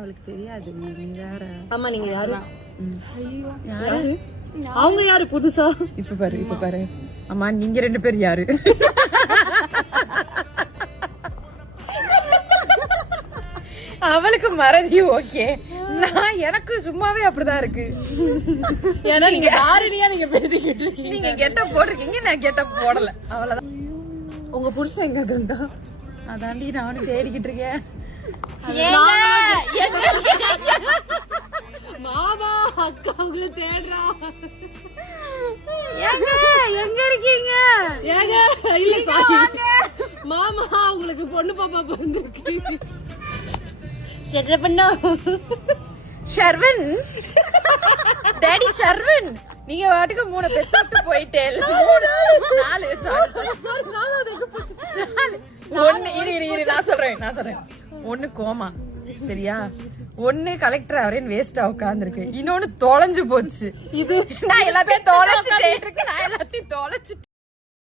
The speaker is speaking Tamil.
அவளுக்கு தெரியாது. நீ வேற. ஆமா நீங்க யாரு? யாரு? அவங்க யாரு புதுசா? இப்ப பாரு. அம்மா நீங்க 2 பேர் யாரு? அவளுக்கு மறதி ஓகே. நான் எனக்கு சும்மாவே அப்படிதான் இருக்கு. ஏன்னா நீங்க யாருனியா நீங்க பேசிக்கிட்டு இருக்கீங்க. நீங்க கெட்டப் போட்டிருக்கீங்க, நான் கெட்டப் போடல. அவ்வளவுதான். உங்க புருஷன் எங்க இருந்தா? அதாண்டி நானும் தேடிக்கிட்டு இருக்கேன். மாமா அக்கா உங்களை தேடுறா. எங்க இருக்கீங்க? ஏங்க இல்ல சாரி மாமா உங்களுக்கு பொண்ணு பாப்பா பிறந்திருக்கு. சரி பண்ணா ஷர்வன், டாடி ஷர்வன், நீங்க வாட்டுக்கு 3 பெத்து போயிட்டே. 4 சாரி நாலாவது எங்க போச்சு? 1 இரு நான் சொல்றேன். 1 கோமா, சரியா? 1 கலெக்டர் அவரேன் வேஸ்டா உட்கார்ந்துருக்கு. இன்னொன்னு தொலைஞ்சு போச்சு. இது நான் எல்லாத்தையும் தொலைச்சிட்டேன்.